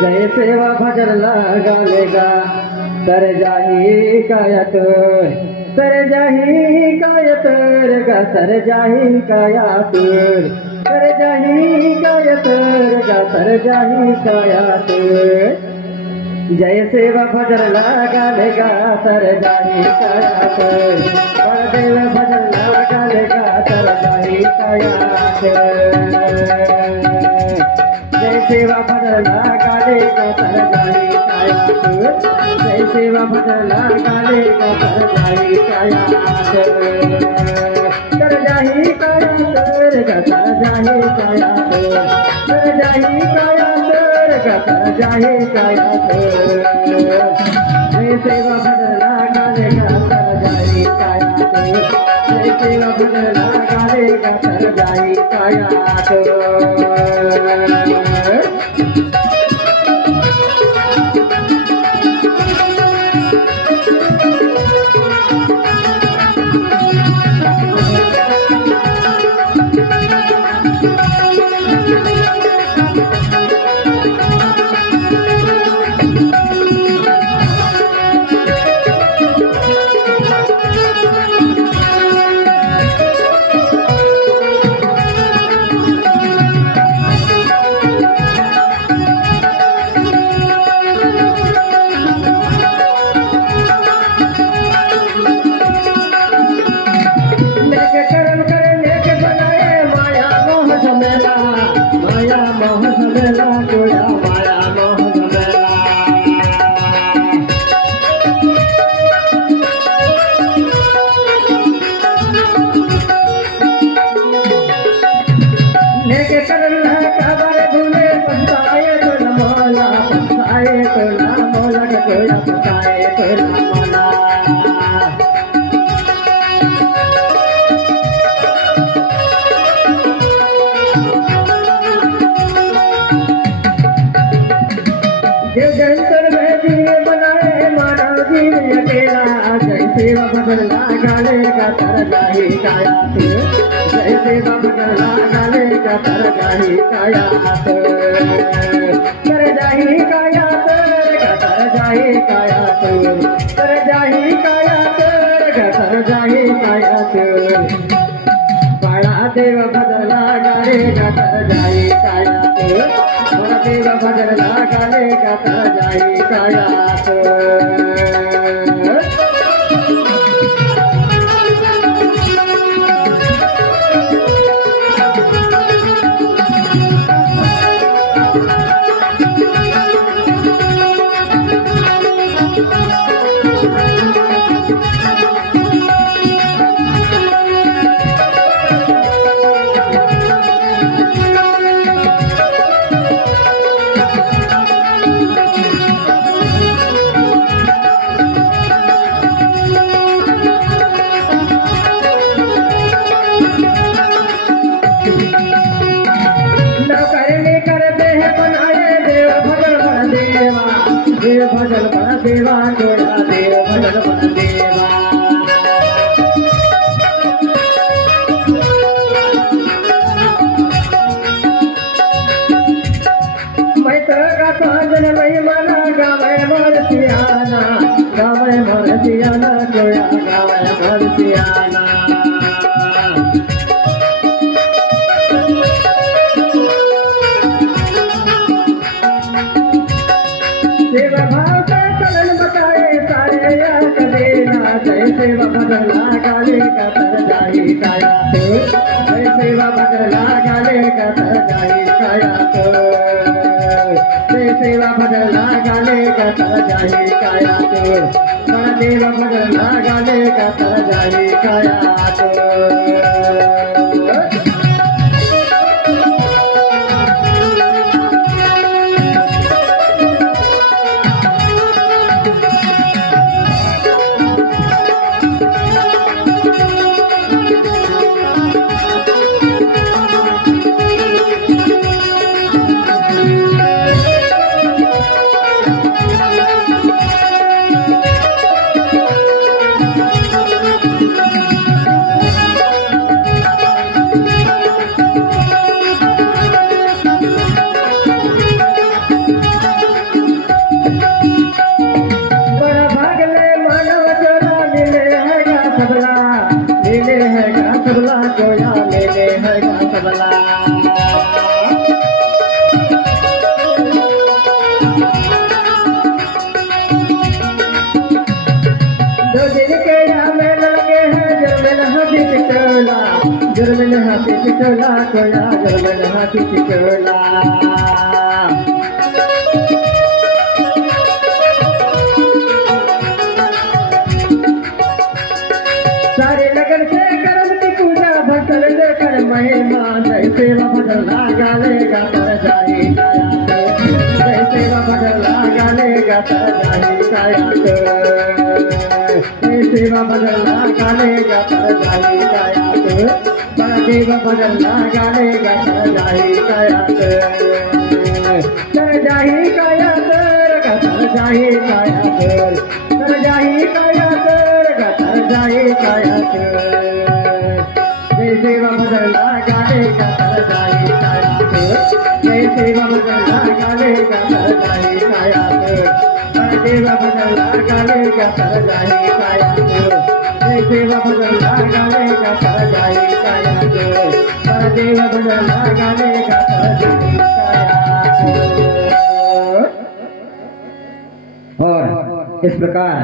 जय सेवा भजन लगालेगा तर जाही कायत तर जाही कायत गा तर जाही कायात तर जाही कायत गा तर जाही कायात जय सेवा भजन लगालेगा तर जाही कायात परदेव भजन लगालेगा तर जाही कायात जय सेवा भजन लगालेगा तर जाही कायात जय सेवा भजन लगालेगा तर जाही कायात तर जाही कायात तर जाही कायात तर जाही कायात तर जाही कायात जय सेवा भजन लगालेगा तर जाही कायात जय सेवा भजन लगालेगा तर जाही कायात सेवा भजन लगालेगा तर जाही कायात जय सेवा भजन लगालेगा तर जाही कायात तर जाही कायात तर जाही कायात तर जाही कायात तर जाही कायात बड़ा देव भजन लगालेगा तर जाही कायात बड़ा देव भजन लगालेगा तर जाही कायात देव भजन बड़ा देवा तेरा देव भजन बड़ा देवा मैं तो गाता जन महिमाना गावे मरसियाना जोया गावे मरसियाना सेवा भाव से चलन बताए सारे याद देना जय सेवा भजन लगालेगा तर जाही कायात जय सेवा भजन लगालेगा तर जाही कायात जय सेवा भजन लगालेगा तर जाही कायात बड़ा देव भजन लगालेगा तर जाही कायात कोया मेले है का सबला दो दिन के यहाँ मेल लगे हैं जरमेल हाथी टिटोला जरमेल हाथी टिटोला कोया जरमेल हाथी टिटोला सारे लगन से करम की पूजा भक्तन लेकर महिमा जय सेवा बदला गालेगा तर जाही काया जय सेवा बदला गालेगा तर जाही काया जय सेवा बदला गालेगा तर जाही काया देव बदला गालेगा तर जाही काया तर जाही काया तर जाही काया तर जाही काया तर जाही काया जय सेवा बदला गालेगा तर जाही काया जय सेवा बदला गालेगा तर जाही काया देवा बदला गालेगा तर जाही काया जय सेवा बदला गालेगा तर जाही काया देवा बदला गालेगा तर जाही काया। और इस प्रकार